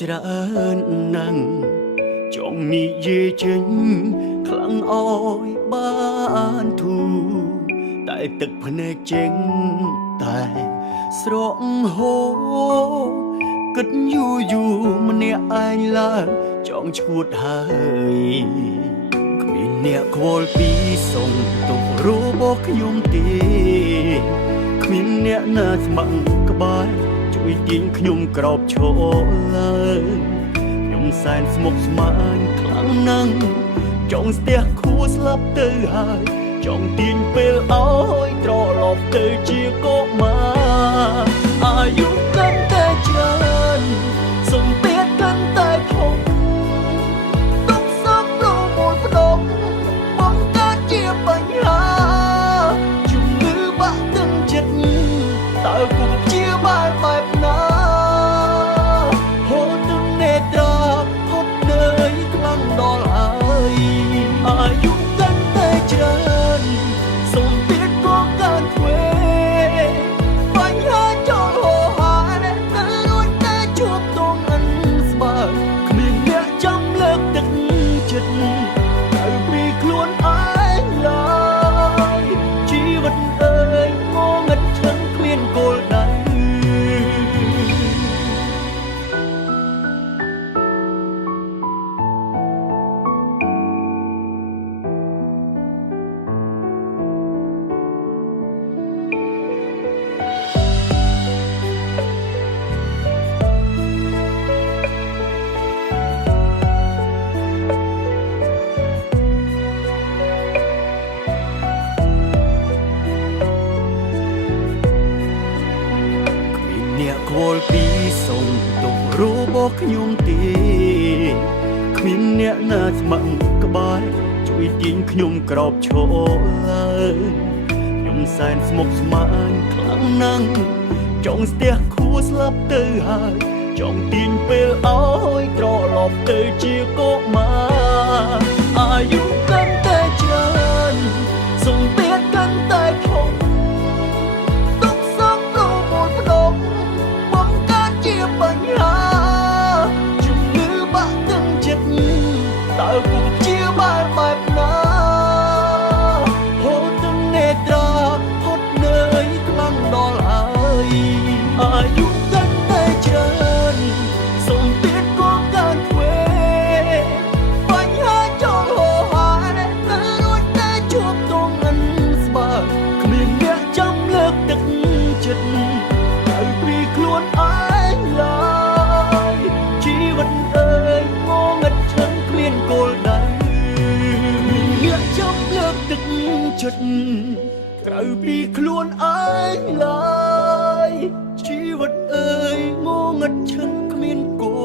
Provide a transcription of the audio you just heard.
ច្រើនណាស់ចង់និយាយចេញខ្លាំងអោយបានធូរតែទឹកភ្នែកចេញតែស្រក់ហូរគិតយូរម្នាក់ឯងឡើងចង់ឈួតហើយគ្មានអ្នកខ្វល់ពីសុំទុករបស់ខ្ញុំទេគ្មានអ្នកណាស្ម័គ្រក្បែរជួយទាញខ្ញុំក្រោបឈរឡើងខ្ញុំសែនស្មុគស្មាញខ្លាំងណាស់ចង់ស្ទះខួរស្លាប់ទៅហើយចង់ទាញពេលអោយត្រឡប់ទៅជាកុមារអាយុកាន់តែច្រើនសំពាធកាន់តែធំទុកសោកប្រមូលផ្ដុំបង្កើតជាបញ្ហាជំងឺបាក់ទឹកចិត្តតើគូជាបានបែបណាហូរទឹកនេត្រាហត់នឿយខ្លាំងដល់ហើយអាយុកាន់តែច្រើនសំពាធក៏កាន់ធ្វេបញ្ហាចូលហោហាតែរួចតែជួបទងអិនស្បើគ្មានអ្នកចាំលើកទឹកចិត្តទៅពីខ្លួនឯងឡើយជីវិតអើយងងឹតឈឹងគ្មានគោលដៅអ្នកខ្វល់ពីសុំទុករបស់ខ្ញុំទេគ្មានអ្នកណាស្ម័គ្រក្បែរជួយទាញខ្ញុំក្រោបឈរឡើងខ្ញុំសែនស្មុគស្មាញខ្លាំងណាស់ចង់ស្ទះខួរស្លាប់ទៅហើយចង់ទាញពេលអោយត្រឡប់ទៅជាកុមារអាយុកាន់តែច្រើនសំពាធកាន់តែធំបញ្ហាជំងឺបាក់ទឹកចិត្តតើគូជាបានបែបណាហូរទឹកនេត្រាហត់នឿយខ្លាំងដល់ហើយអាយុកាន់តែច្រើនសំពាធក៏កាន់ធ្វេបញ្ហាចូលហោហាតែរួចតែជួបទងអិនស្បើគ្មានអ្នកចាំលើកទឹកចិត្តទៅពីខ្លួនឯងជីវិតអើយងងឹតឈឹងគ្មានគោលដៅអ្នកចាំលើកទឹកចិត្តក្រៅពីខ្លួនឯងឡើយជីវិតអើយងងឹតឈឹងគ្មានគោ